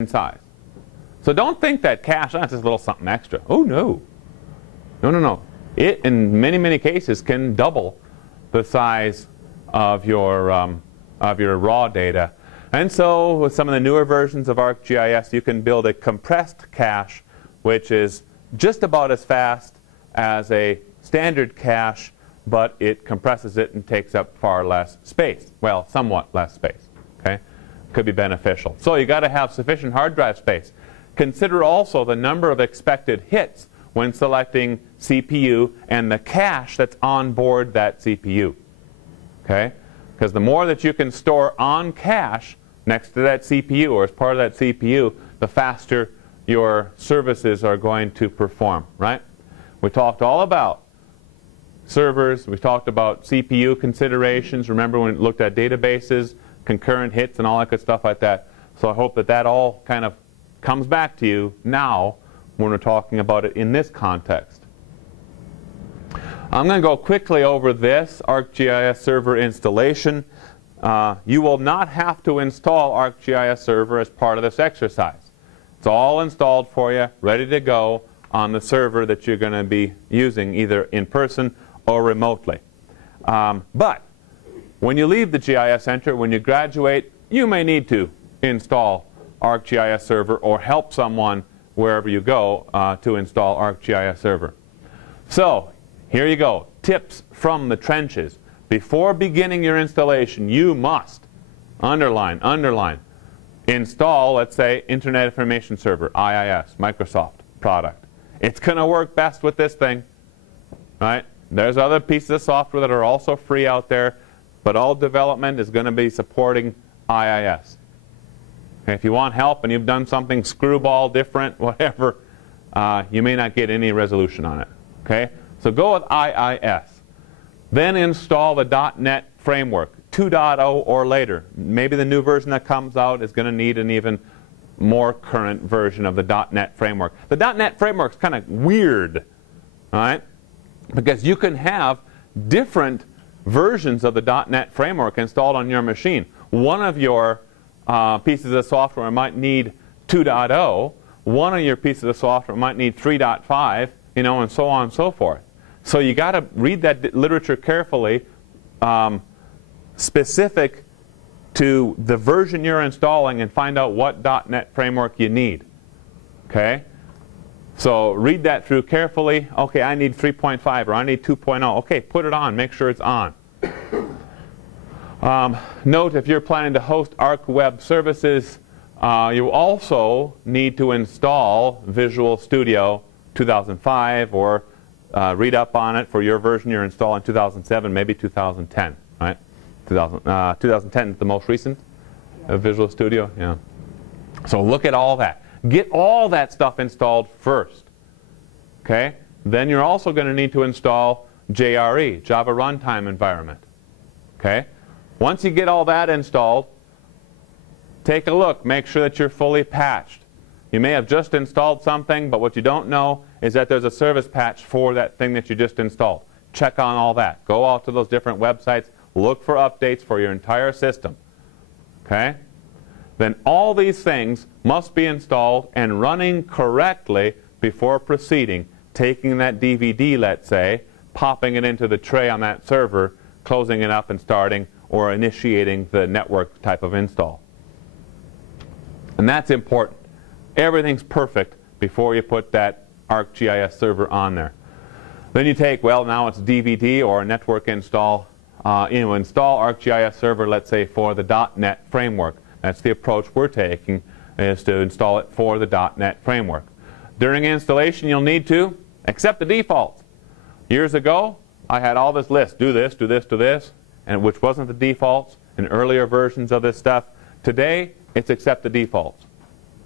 in size. So don't think that cache, that's just a little something extra. Oh no. No, no, no. It, in many, many cases, can double the size of your raw data. And so with some of the newer versions of ArcGIS, you can build a compressed cache, which is just about as fast as a standard cache, but it compresses it and takes up far less space. Well, somewhat less space. Okay? Could be beneficial. So you got to have sufficient hard drive space. Consider also the number of expected hits when selecting CPU and the cache that's on board that CPU. Okay? Because the more that you can store on cache next to that CPU or as part of that CPU, the faster your services are going to perform, right? We talked all about servers. We talked about CPU considerations. Remember when we looked at databases, concurrent hits, and all that good stuff like that. So I hope that that all kind of comes back to you now when we're talking about it in this context. I'm going to go quickly over this ArcGIS Server installation. You will not have to install ArcGIS Server as part of this exercise. It's all installed for you, ready to go on the server that you're going to be using either in person or remotely. But when you leave the GIS Center, when you graduate, you may need to install ArcGIS Server or help someone wherever you go to install ArcGIS Server. So here you go. Tips from the trenches. Before beginning your installation, you must underline, install, let's say, Internet Information Server, IIS, Microsoft product. It's going to work best with this thing, right? There's other pieces of software that are also free out there, but all development is going to be supporting IIS. Okay, if you want help and you've done something screwball, different, whatever, you may not get any resolution on it. Okay? So go with IIS. Then install the .NET framework, 2.0 or later. Maybe the new version that comes out is going to need an even more current version of the .NET framework. The .NET framework is kind of weird, right? Because you can have different versions of the .NET framework installed on your machine. One of your pieces of software might need 2.0. One of your pieces of software might need 3.5, you know, and so on and so forth. So you got to read that literature carefully, specific to the version you're installing, and find out what .NET framework you need. Okay? So read that through carefully. Okay, I need 3.5 or I need 2.0. Okay, put it on. Make sure it's on. Note, if you're planning to host Arc Web Services, you also need to install Visual Studio 2005 or read up on it for your version you're installing 2007, maybe 2010, right? 2010 is the most recent of Visual Studio. Yeah. So look at all that. Get all that stuff installed first. Okay? Then you're also going to need to install JRE, Java Runtime Environment. Okay? Once you get all that installed, take a look. Make sure that you're fully patched. You may have just installed something, but what you don't know is that there's a service patch for that thing that you just installed. Check on all that. Go out to those different websites. Look for updates for your entire system. Okay? Then all these things must be installed and running correctly before proceeding. Taking that DVD, let's say, popping it into the tray on that server, closing it up and starting, or initiating the network type of install. And that's important. Everything's perfect before you put that ArcGIS server on there. Then you take, well, now it's DVD or a network install. Install ArcGIS server, let's say, for the .NET framework. That's the approach we're taking, is to install it for the .NET framework. During installation, you'll need to accept the defaults. Years ago, I had all this list. Do this, do this, do this, and which wasn't the defaults in earlier versions of this stuff. Today, it's accept the defaults.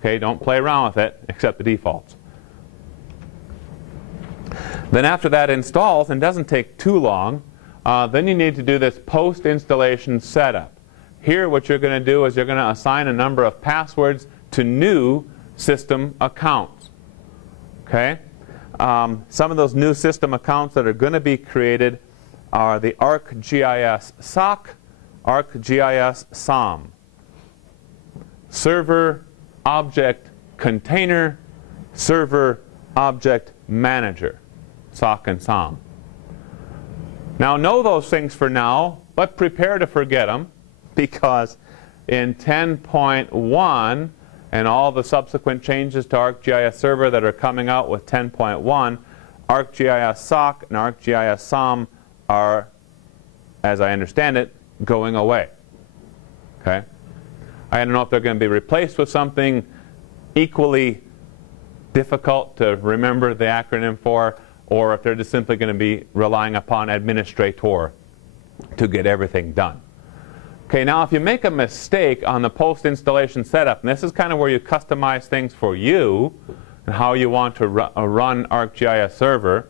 Okay, don't play around with it. Accept the defaults. Then after that installs, and doesn't take too long, then you need to do this post-installation setup. Here what you're going to do is you're going to assign a number of passwords to new system accounts. Okay? Some of those new system accounts that are going to be created are the ArcGIS SOC, ArcGIS SOM. Server Object Container Server Object Manager, SOC and SOM. Now know those things for now, but prepare to forget them, because in 10.1 and all the subsequent changes to ArcGIS Server that are coming out with 10.1, ArcGIS SOC and ArcGIS SOM are, as I understand it, going away. Okay? I don't know if they're going to be replaced with something equally difficult to remember the acronym for, or if they're just simply going to be relying upon administrator to get everything done. Okay, now if you make a mistake on the post-installation setup, and this is kind of where you customize things for you and how you want to run ArcGIS Server,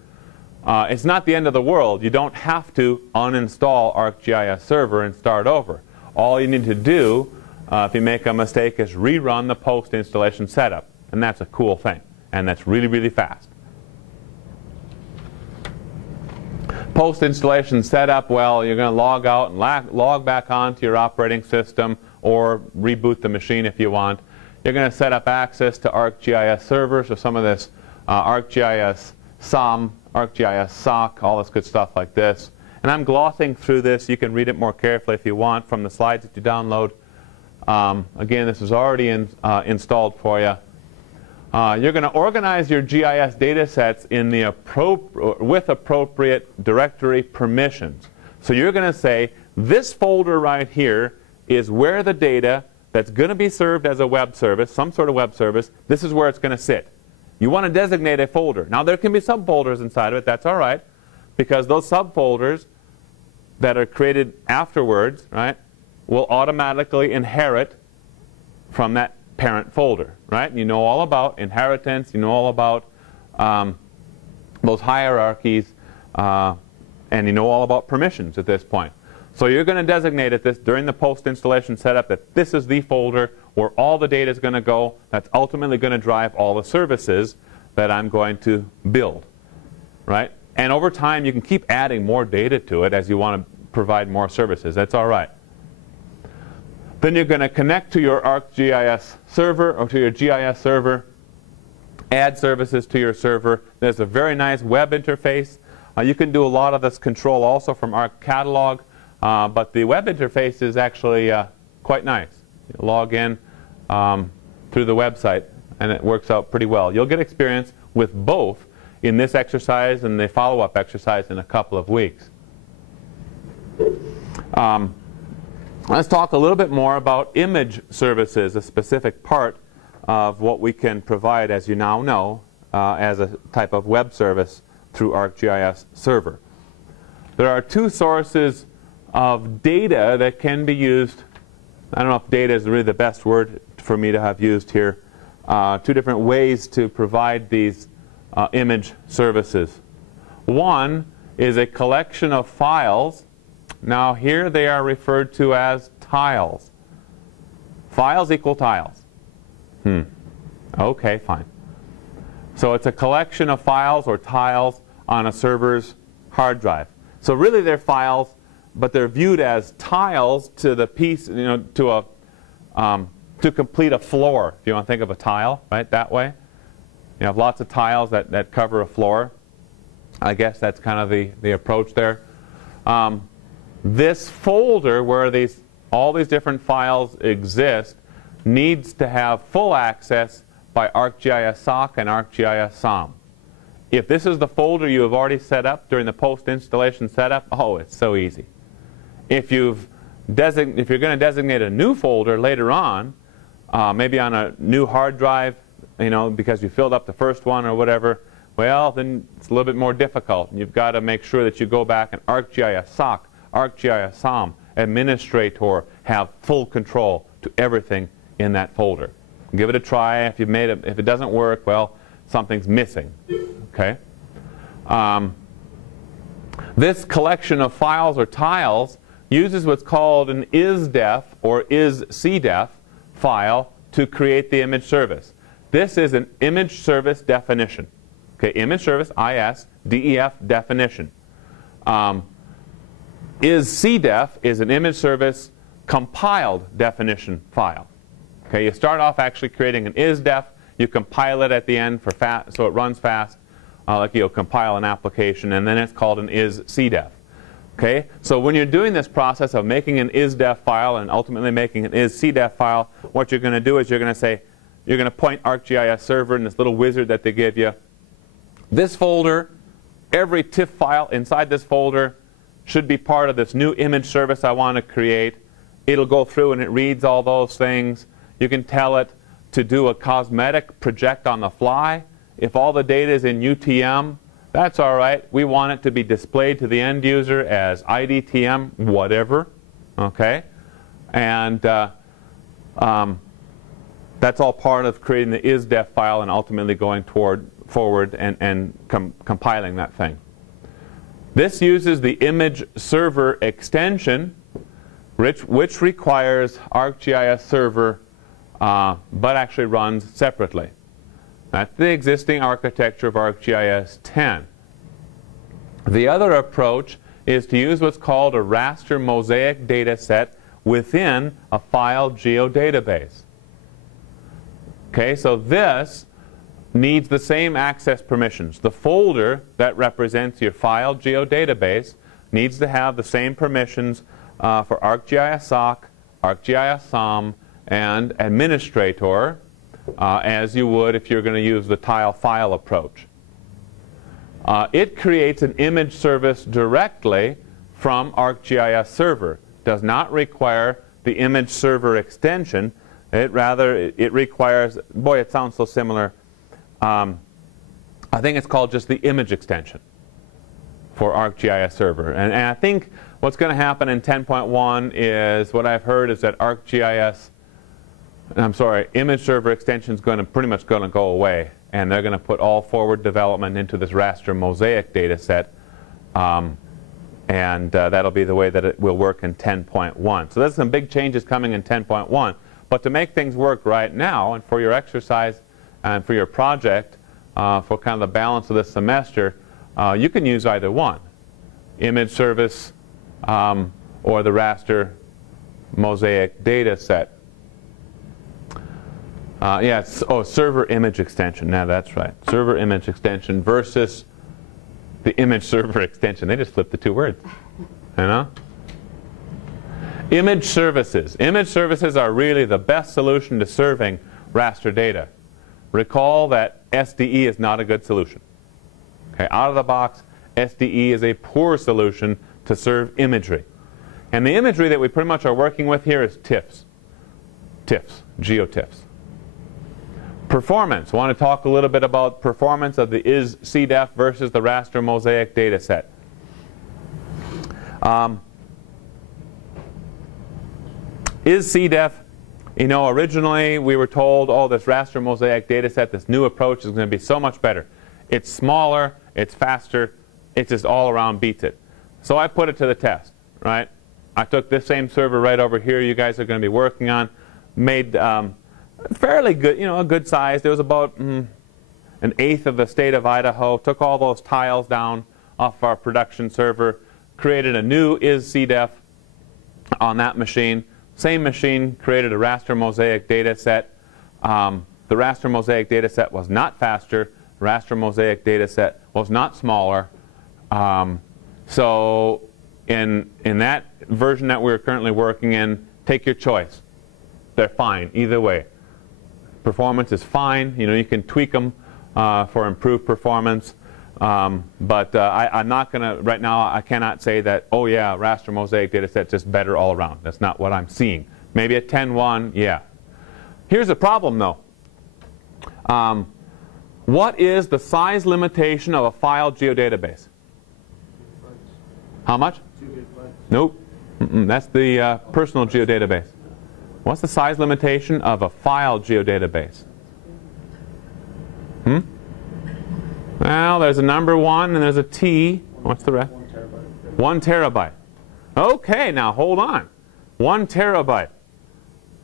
it's not the end of the world. You don't have to uninstall ArcGIS Server and start over. All you need to do if you make a mistake is rerun the post-installation setup, and that's a cool thing, and that's really, really fast. Post-installation setup, well, you're going to log out and log back onto your operating system or reboot the machine if you want. You're going to set up access to ArcGIS Server, so some of this ArcGIS SOM, ArcGIS SOC, all this good stuff like this. And I'm glossing through this. You can read it more carefully if you want from the slides that you download. Again, this is already installed for you. You're going to organize your GIS data sets in the with appropriate directory permissions. So you're going to say, this folder right here is where the data that's going to be served as a web service, some sort of web service, this is where it's going to sit. You want to designate a folder. Now there can be subfolders inside of it, that's all right, because those subfolders that are created afterwards, right, will automatically inherit from that parent folder, right? You know all about inheritance, you know all about those hierarchies, and you know all about permissions at this point. So you're going to designate at this during the post-installation setup that this is the folder where all the data is going to go. That's ultimately going to drive all the services that I'm going to build, right? And over time you can keep adding more data to it as you want to provide more services. That's all right. Then you're going to connect to your ArcGIS server or to your GIS server, add services to your server. There's a very nice web interface. You can do a lot of this control also from ArcCatalog, but the web interface is actually quite nice. You log in through the website, and it works out pretty well. You'll get experience with both in this exercise and the follow-up exercise in a couple of weeks. Let's talk a little bit more about image services, a specific part of what we can provide, as you now know, as a type of web service through ArcGIS Server. There are two sources of data that can be used. I don't know if data is really the best word for me to have used here. Two different ways to provide these image services. One is a collection of files. Now here they are referred to as tiles. Files equal tiles. Okay, fine. So it's a collection of files or tiles on a server's hard drive. So really they're files, but they're viewed as tiles to the piece, you know, to complete a floor. If you want to think of a tile, right, that way. You have lots of tiles that cover a floor. I guess that's kind of the approach there. This folder where all these different files exist needs to have full access by ArcGIS SOC and ArcGIS SOM. If this is the folder you have already set up during the post-installation setup, oh, it's so easy. If you're going to designate a new folder later on, maybe on a new hard drive, you know, because you filled up the first one or whatever, well, then it's a little bit more difficult. You've got to make sure that you go back and ArcGIS SOC, ArcGIS SOM, administrator have full control to everything in that folder. Give it a try. If it doesn't work, well, something's missing. Okay. This collection of files or tiles uses what's called an isdef or iscdef file to create the image service. This is an image service definition. Okay, image service, ISDEF definition. Iscdef is an image service compiled definition file. Okay, you start off actually creating an isdef. You compile it at the end for so it runs fast, like you'll compile an application, and then it's called an iscdef. Okay, so when you're doing this process of making an isdef file and ultimately making an iscdef file, what you're going to do is you're going to say, you're going to point ArcGIS Server in this little wizard that they give you. This folder, every TIFF file inside this folder should be part of this new image service I want to create. It'll go through and it reads all those things. You can tell it to do a cosmetic project on the fly. If all the data is in UTM, that's all right. We want it to be displayed to the end user as IDTM, whatever. Okay? And that's all part of creating the isdef file and ultimately going forward and compiling that thing. This uses the image server extension, which requires ArcGIS Server, but actually runs separately. That's the existing architecture of ArcGIS 10. The other approach is to use what's called a raster mosaic data set within a file geodatabase. Okay, so this needs the same access permissions. The folder that represents your file geodatabase needs to have the same permissions for ArcGIS SOC, ArcGIS SOM, and administrator as you would if you're going to use the tile file approach. It creates an image service directly from ArcGIS Server. Does not require the image server extension. It requires, boy, it sounds so similar. I think it's called just the image extension for ArcGIS Server. And I think what's going to happen in 10.1 is, what I've heard is that image server extension is pretty much going to go away. And they're going to put all forward development into this raster mosaic data set. And that'll be the way that it will work in 10.1. So there's some big changes coming in 10.1. But to make things work right now, and for your exercise and for your project, for kind of the balance of this semester, you can use either one, image service or the raster mosaic data set. Server image extension. Now that's right. Server image extension versus the image server extension. They just flipped the two words. You know? Image services. Image services are really the best solution to serving raster data. Recall that SDE is not a good solution. Okay, out of the box, SDE is a poor solution to serve imagery. And the imagery that we pretty much are working with here is TIFFs. TIFFs, GeoTIFFs. Performance. I want to talk a little bit about performance of the iscdef versus the raster mosaic data set. Iscdef, you know, originally we were told, oh, this raster mosaic data set, this new approach is going to be so much better. It's smaller, it's faster, it just all around beats it. So I put it to the test, right? I took this same server right over here you guys are going to be working on, made fairly good, you know, a good size. There was about an eighth of the state of Idaho, took all those tiles down off our production server, created a new iscdef on that machine. Same machine created a raster mosaic data set. The raster mosaic data set was not faster. The raster mosaic data set was not smaller. So in that version that we're currently working in, take your choice. They're fine either way. Performance is fine. You know, you can tweak them for improved performance. But I'm not going to, right now, I cannot say that, oh yeah, raster mosaic data set just better all around. That's not what I'm seeing. Maybe at 10.1, yeah. Here's the problem though. What is the size limitation of a file geodatabase? How much? 2 gigabytes. Nope. That's the personal geodatabase. What's the size limitation of a file geodatabase? Well, there's a number 1 and there's a T. What's the rest? 1 terabyte. 1 terabyte. Okay, now hold on. 1 terabyte.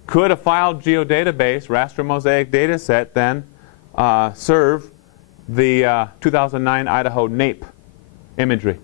Could a file geodatabase, raster mosaic data set, then serve the 2009 Idaho NAEP imagery?